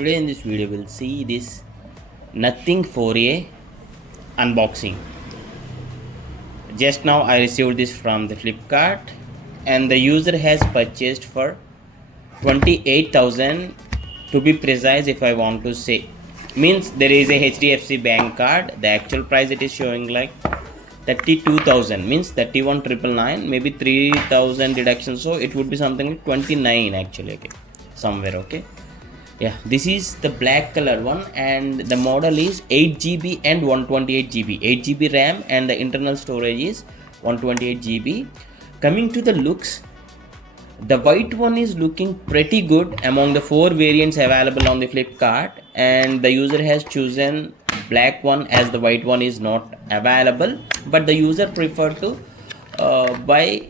Today in this video we'll see this Nothing 4A unboxing. Just now I received this from the Flipkart and the user has purchased for 28,000 to be precise. If I want to say, means there is a HDFC bank card. The actual price it is showing like 32,000, means 31,999, maybe 3,000 deduction, so it would be something like 29 actually. Okay, somewhere. Okay, yeah, this is the black color one and the model is 8GB and 128GB, 8GB RAM and the internal storage is 128GB. Coming to the looks, the white one is looking pretty good among the 4 variants available on the Flipkart, and the user has chosen black one as the white one is not available, but the user preferred to buy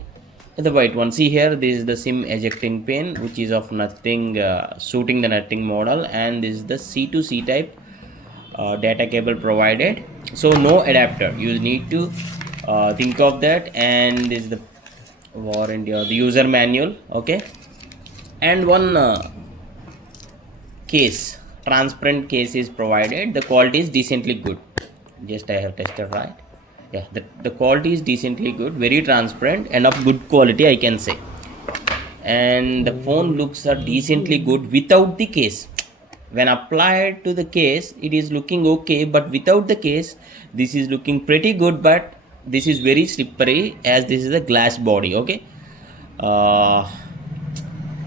the white one. See here, this is the SIM ejecting pin which is of Nothing, suiting the Nothing model, and this is the C2C type data cable provided, so no adapter, you need to think of that. And this is the warranty or the user manual. Okay, and one case, transparent case is provided. The quality is decently good. Just I have tested, right? Yeah, the quality is decently good, very transparent and of good quality, I can say. And the phone looks are decently good without the case. When applied to the case it is looking okay, but without the case this is looking pretty good, but this is very slippery as this is a glass body. Okay,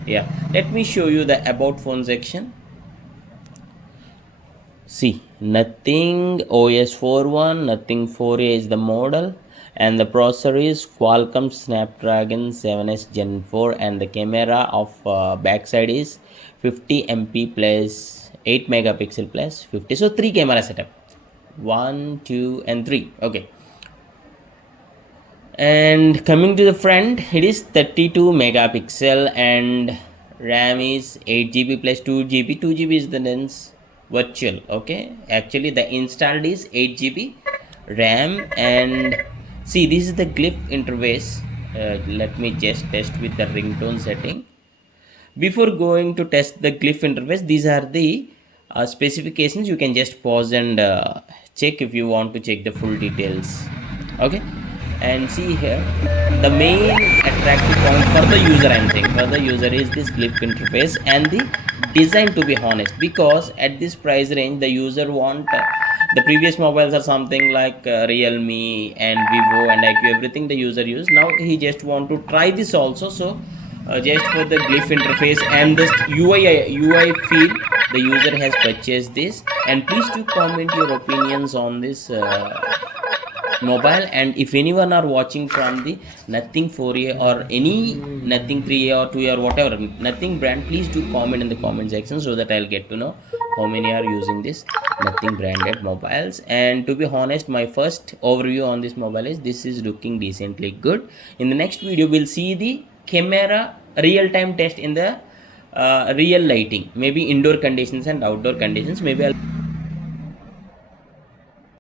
yeah, let me show you the about phone section. See, Nothing OS 4.1, Nothing 4A is the model, and the processor is Qualcomm Snapdragon 7S Gen 4, and the camera of backside is 50 MP plus 8 megapixel plus 50, so 3 camera setup, 1, 2 and 3. Okay, and coming to the front, it is 32 megapixel and RAM is 8GB plus 2GB. 2GB is the dense virtual. Okay, actually the installed is 8GB RAM. And see, this is the glyph interface. Let me just test with the ringtone setting. Before going to test the glyph interface, these are the specifications. You can just pause and check if you want to check the full details. Okay, and see here, the main attractive point for the user, I'm saying for the user, is this glyph interface and the design, to be honest, because at this price range the user want the previous mobiles are something like Realme and Vivo and IQ, everything the user use. Now he just want to try this also, so just for the glyph interface and this UI feel, the user has purchased this. And please do comment your opinions on this mobile, and if anyone are watching from the Nothing 4A or any Nothing 3A or 2A or whatever Nothing brand, please do comment in the comment section so that I'll get to know how many are using this Nothing branded mobiles. And to be honest, my first overview on this mobile is this is looking decently good. In the next video we'll see the camera real-time test in the real lighting, maybe indoor conditions and outdoor conditions. Maybe I'll